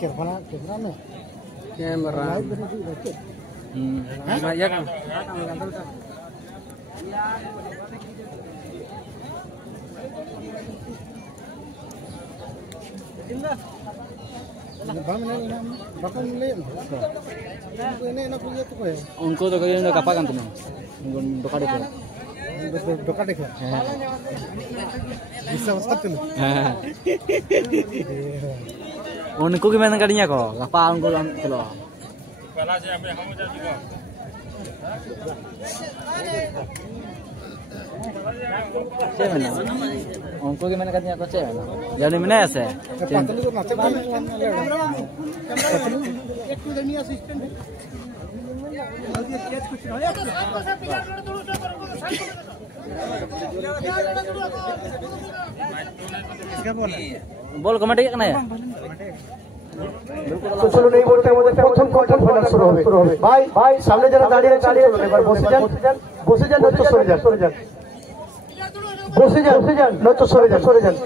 camera ya kan उनको तो कहीं kapal kan tuh doka deh bisa ustad tuh उनको gimana kadinya kok kapal uनको tuh उनको gimana katanya kok cewek jadi mana ya sih बोल committee करना है तो चलो नहीं बोलते प्रथम क्वार्टर फाइनल शुरू হবে ভাই ভাই সামনে যারা দাঁড়িয়ে দাঁড়িয়ে এবার বসে যান নয়তো সরে যান বসে যান নয়তো সরে যান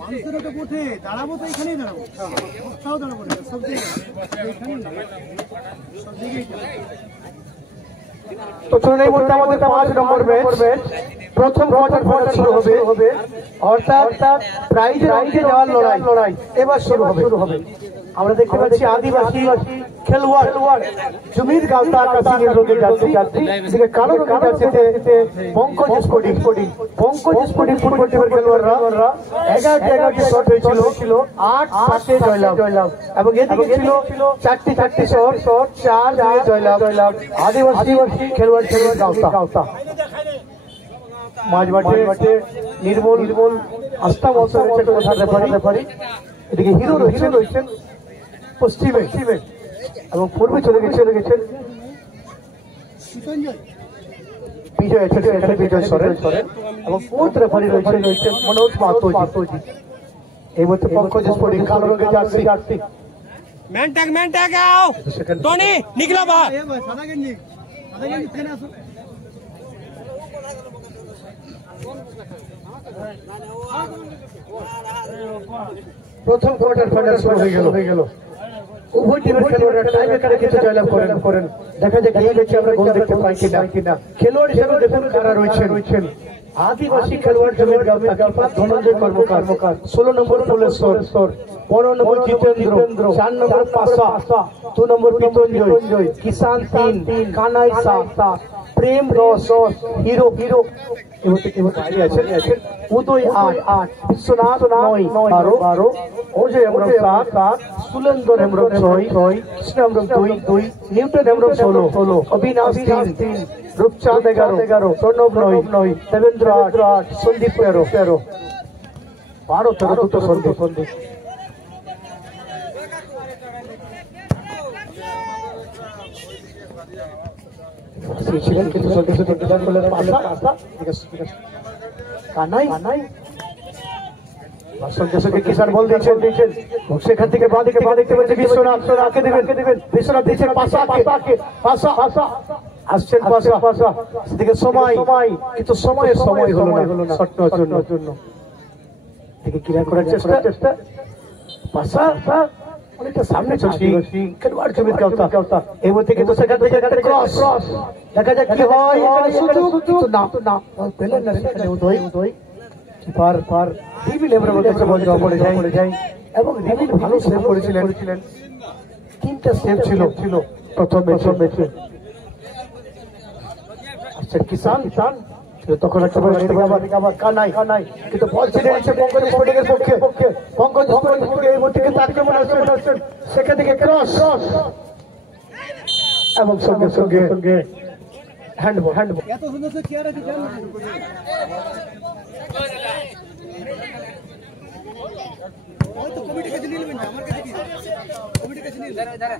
মানুষের ওটা উঠে দাঁড়াবো তো এখানেই দাঁড়াবো কোথাও দাঁড়াবো না সব জায়গায় তো চলুন এই মুহূর্তে আমাদের 5 নম্বর ম্যাচ প্রথম কোয়ার্টার ফাইনাল শুরু হবে অর্থাৎ প্রাইজে যাওয়ার লড়াই এবার শুরু হবে আমরা দেখতে পাচ্ছি আদিবাসী খেলোয়াড় জমির গালতা কাশিনের রোগে যাচ্ছে এদিকে কালো রোগে যাচ্ছে পঙ্কজ স্পোর্টিং ফুটবল টিমের খেলোয়াড়রা 11টি শট হয়েছিল 8-7 জয়লাভ এবং এদিকে ছিল 4টি শট 4 জয়লাভ আদিবাসী খেলোয়াড় গালতা মাঝমাঠে নির্মল আস্থা মতো কথা রেফারি এদিকে হিরো রয়েছেন পশ্চিমে এবং পূর্বে চলে গেছেন বিজয় সরেন এবং ফোর্থ রেফারি রয়েছেন মনোজ মাহাতোজি এই মুহূর্তে পঙ্কজ স্পোর্টিং কালো রঙের জার্সি मैन टैग आओ टोनी निकला बाहर सादा गंजी खेले আসো প্রথম কোয়ার্টার ফাইনাল শুরু হয়ে গেল উভয় টিমের খেলোয়াড়রা টাই ব্রেকারে কিছু জয়লাভ করেন দেখা যাক এই ম্যাচে আমরা গোল দেখতে পাই কিনা খেলোয়াড় হিসেবে দেখুন কারা রয়েছেন আদিবাসী খেলোয়াড় জমির গালতা ধনঞ্জয় কর্মকার 16 নম্বর ফুলেশ্বর 15 নম্বর জিতেন্দ্র 4 নম্বর পাসা 2 নম্বর পিতঞ্জয় কিষান 3 কানাই 7 প্রেম রস হিরো এবার বাইরে আছেন উদয় 8 বিশ্বনাথ 9 12 অজয় হেমব্রম 7 সুলেন্দর হেমব্রম 6 কৃষ্ণ হেমব্রম 2 নিউটন হেমব্রম 16 অবিনাশ 3 রূপচাঁদ 11 প্রণব 9 দেবেন্দ্র 8 সন্দীপ 13 12 দুটো সন্দীপ ছিলেন কিন্তু সদস্য ডিজাইন করলেন পাসা কানাই সদস্যকে কিষান বল দিয়েছেন সেখান থেকে বাঁ দিকে দেখতে পাচ্ছি বিশ্বনাথ দেবেন বিশ্বনাথ দিয়েছেন পাসা আসছেন পাসা সেদিকে সময় কিন্তু সময় হলো না শট নেওয়ার জন্য থেকে ক্লিয়ার করার চেষ্টা পাসা অনেকটা সামনে চলছি খেলোয়াড় জমির গালতা এই মুহূর্তে কিন্তু সেখান থেকে ক্রস দেখা যাক কি হয় কিন্তু না পেলেন না সেখানে উদয় পার রিভিল এমরামের কাছে বল যাওয়া পড়ে যায় এবং রিভিল ভালো সেভ করেছিলেন 3টা সেভ ছিল প্রথম ম্যাচে আচ্ছা কিষান তখন একটা আবার কানাই কিন্তু বল ছেড়ে দিচ্ছে পঙ্কজ স্পোর্টিংয়ের পক্ষে পঙ্কজ স্পোর্টিং এই মুহূর্তে কিন্তু আক্রমণ আসছেন সেখান থেকে ক্রস এবং সঙ্গে হ্যান্ডবল এত সুন্দর চেয়ার আছে হয়তো কমিটি কাছে নিয়ে নেবেন আমার কাছে কি কমিটি কাছে নিয়ে দাঁড়া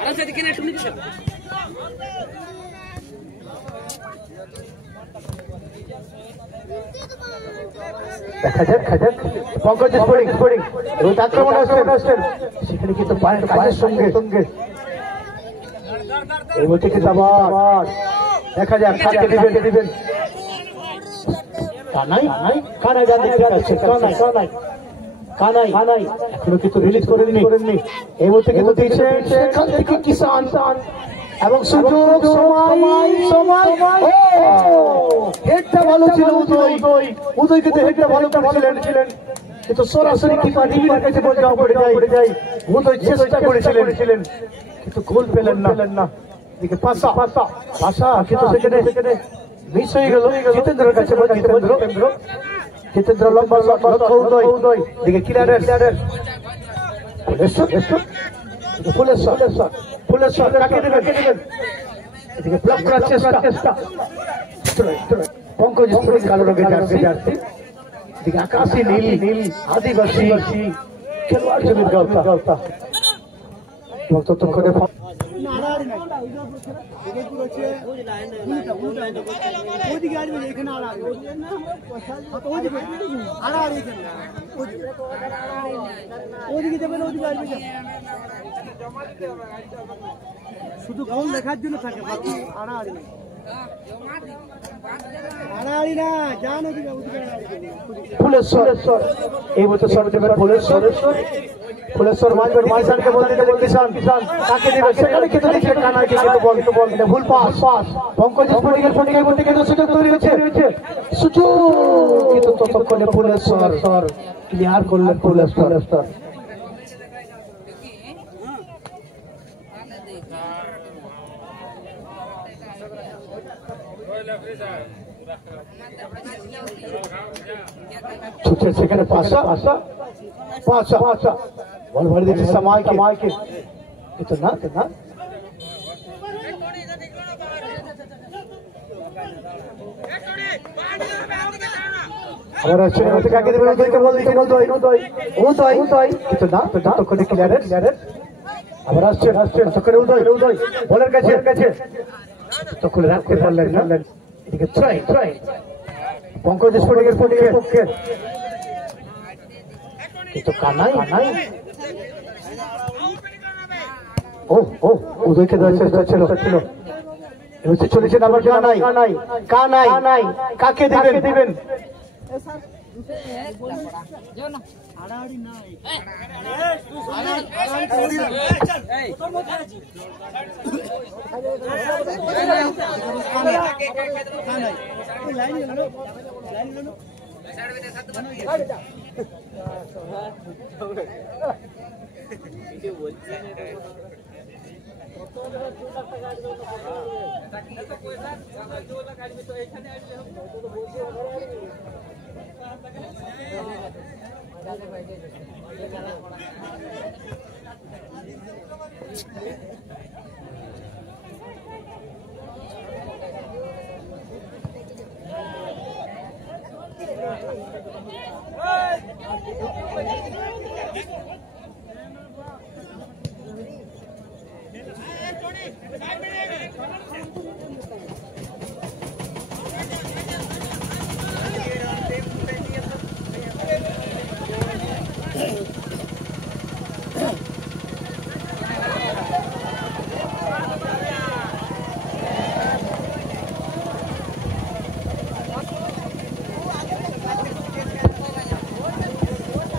আরে সেটা কেন তুমি কি দেখা যাক পঙ্কজ স্পোর্টিং রোজ আক্রমণ আসছেন সেখানে কিন্তু পায়ের কাজের সঙ্গে এই মুহূর্তে কিন্তু আবার দেখা যাক কাকে দিবেন কানাই যান দেখতে পাচ্ছে কানাই এখনো কিন্তু রিলিজ করেননি এই মুহূর্তে কিন্তু দিচ্ছে সেখান থেকে কিষান এবং সুযোগ সময় হেডটা ভালো ছিল উদয় কিন্তু হেডটা ভালো করেছিলেন কিন্তু সরাসরি কিপার রিমির কাছে বল যাওয়া পড়ে যায় উদয় চেষ্টা করেছিলেন কিন্তু গোল পেলেন না এদিকে পাসা কিন্তু সেখানে মিস হয়ে গেল জিতেন্দ্রের কাছে বল জিতেন্দ্র লম্বা লক্ষ্য উদয় এদিকে ক্লিয়ারেন্স ফুলেশ্বর কাকে দেবেন এদিকে ব্লক করার চেষ্টা পঙ্কজ কালো রঙের জার্সি এদিকে আকাশী নীল আদিবাসী খেলোয়াড় জমির গাওতা এবং ততক্ষণে শুধু গোল দেখার জন্য থাকে আড়াআড়ি না জান ফুলেশ্বর এই বছর সর্বদেবের ফুলেশ্বর মাইসানকে বলতে কিষান তাকে দিবে সেখানে কিন্তু দেখছে কানাই কিন্তু বল ভুল পাস পঙ্কজ ফটিকের মধ্যে কিন্তু সুযোগ তৈরি হচ্ছে সুযোগ কিন্তু ততক্ষণে ফুলেশ্বর ক্লিয়ার করলেন ফুলেশ্বর সেখানে পাশা বল ভরে দিচ্ছে সময়কে কিন্তু না আবার আসছে কাকে দেবে উদয়কে বল দিতে উদয় কিন্তু না ততক্ষণে ক্লিয়ারেন্স আবার আসছে ততক্ষণে উদয় বলের কাছে তখন রাখতে পারলেন না এদিকে ট্রাই পঙ্কজ ফটিকের পক্ষে কিন্তু কানাই উদয়কে দেওয়ার চেষ্টা ছিল চলেছেন আবার কানাই কাকে দিবেন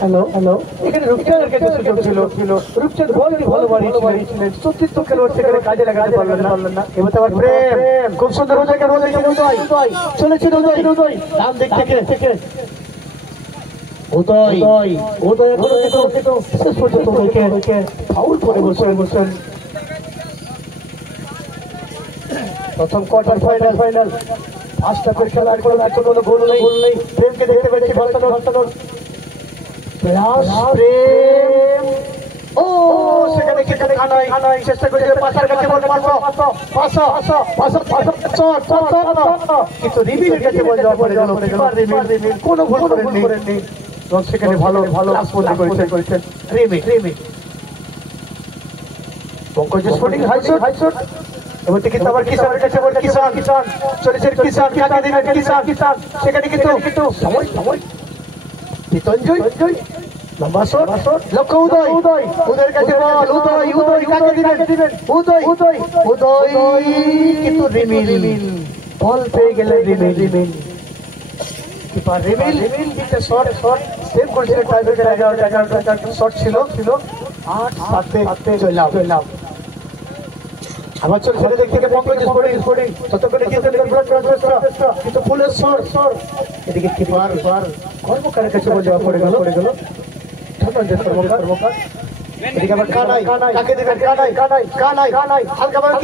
হ্যালো এখানে রূপচাঁদের কাছে সুযোগ ছিল রূপচাঁদ বলটি ভালো বাড়িয়েছিলেন সত্যিত্ব খেলোয়াড় সেখানে কাজে লাগাতে পারলেন না এবার আবার প্রেম খুব সুন্দর উদয় চলেছিল উদয় ডান দিক থেকে উদয় শেষ পর্যন্ত উদয়কে ফাউল করে বসেন প্রথম কোয়ার্টার ফাইনাল ফার্স্ট হাফের খেলা আর কোনো গোল নেই প্রেমকে দেখতে পাচ্ছি ভাসানোর প্রেম সেখানে কানাই চেষ্টা করেছে পাশার কাছে কিন্তু রিমির কাছে বল যাওয়া পড়ে গেল কোনো ভুল করেননি এবং সেখানে ভালো করেছেন রিমি পঙ্কজ স্পোর্টিং হাইশট এবার থেকে আবার কিষানের কাছে বল কিষান চলেছেন কিষান কাকে দিবেন কিষান সেখানে কিন্তু সময় বিতঞ্জয় লম্বা শট লক্ষ্য উদয় উদয়ের কাছে বল উদয় কাকে দিবেন উদয় কিন্তু রিমিল বল পেয়ে গেলেন রিমিল কিপার রিমিল একটা শট সেভ করেছিলেন টাইব্রেকার 11 শট ছিল 8-7 চললাম আবার চলছে দিক থেকে পঙ্কজ স্পোর্টিং ততক্ষণে কিন্তু ফুলের শট এদিকে কিপার কর্মকারের কাছে বল যাওয়া পড়ে গেল কর্মকার এদিকে আবার কানাই কাকে দিবেন কানাই হালকা ভাবে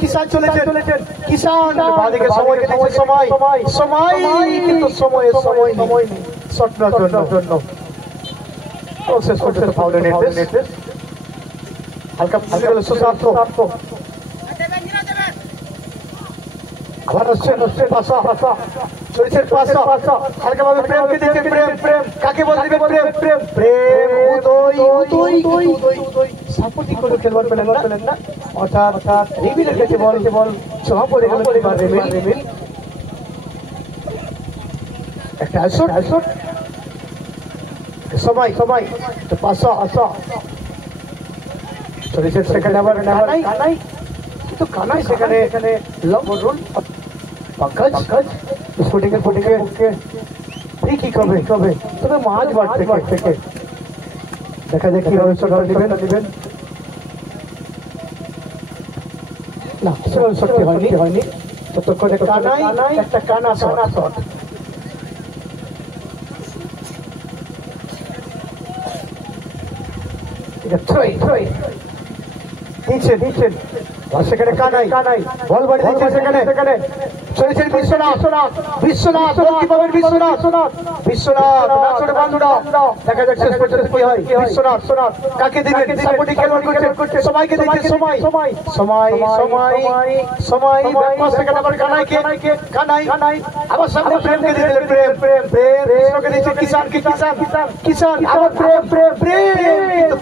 কিষান চলেছেন কিষান বাদিকে সময় কিন্তু সময় নেই শট নেওয়ার জন্য প্রসেস করতে ফাউলের নির্দেশ হালকা গেল সুসার্থ আবার আসছেন পাশা চলেছেন পাশা হালকা ভাবে প্রেমকে দেখে প্রেম কাকে বল দিবেন প্রেম উদয় সাপোর্টিং করে খেলবার পেলেন না অর্থাৎ রিমিলের কাছে বল ছোঁয়া পড়ে গেল রিমিল একটা শট সময় তো পাশা চলেছেন সেখানে আবার কানাই কিন্তু কানাই সেখানে লং রুল পঙ্কজ স্পোর্টিং এর ফ্রি কিক হবে তবে মাঝ বার থেকে দেখা যাক কি হবে শট দিবেন না শক্তি হয়নি ততক্ষণে কানাই একটা কানা শট থ্রই দিচ্ছেন সেখানে কানাই বল বাড়ি দিচ্ছেন সেখানে চলেছেন বিশ্বনাথ দেখা যাচ্ছে কি হয় বিশ্বনাথ কাকে দিবেন সাপোর্টিং খেলোয়াড় করছে সময়কে দিচ্ছে সময় সেখানে আবার কানাই আবার সামনে প্রেমকে দিয়ে দিলেন প্রেমকে দিচ্ছে কিষান আবার প্রেম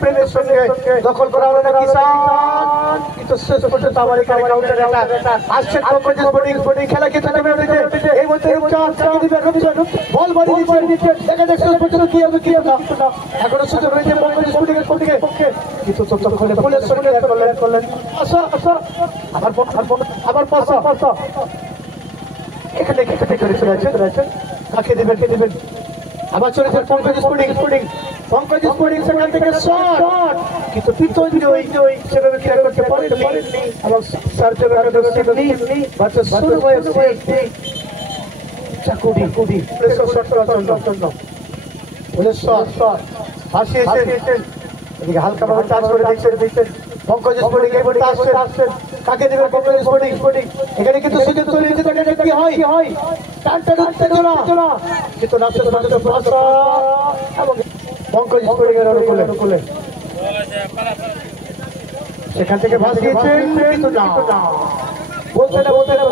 প্রেমের সঙ্গে দখল করা হলো না কিষান কিন্তু শেষ পর্যন্ত আমার এখানে কাউন্টার আসছেন স্পোর্টিং খেলা কিন্তু এই মধ্যে বল বাড়ি দিচ্ছেন দেখা যাক শেষ পর্যন্ত কি হবে এখনো সুযোগ রয়েছে স্পোর্টিং কিন্তু ততক্ষণে পুলিশ সঙ্গে করলেন আবার পাশা এখানে চলে চলেছেন কাকে দিবেন আবার চলেছেন পঙ্কজ স্পোর্টিং সেখান থেকে শট কিন্তু পিতঞ্জয় সেভাবে ক্লিয়ার করতে পারেননি এবং সার্জন শুরু হয়েছে চাকুডি শট করার জন্য ভাসিয়েছেন এদিকে হালকা ভাবে টাচ করে দেখছেন পঙ্কজ স্পোর্টিং আসছেন কাকে দেবেন পঙ্কজ স্পোর্টিং এখানে কিন্তু সুযোগ তৈরি হয়েছে তাকে কি হয় টানটা উত্তেজনা কিন্তু নাচের সাথে ভাষা এবং পঙ্কজ স্পোর্টিং এর অনুকূলে সেখান থেকে ভাসিয়েছেন কিন্তু না বলতে না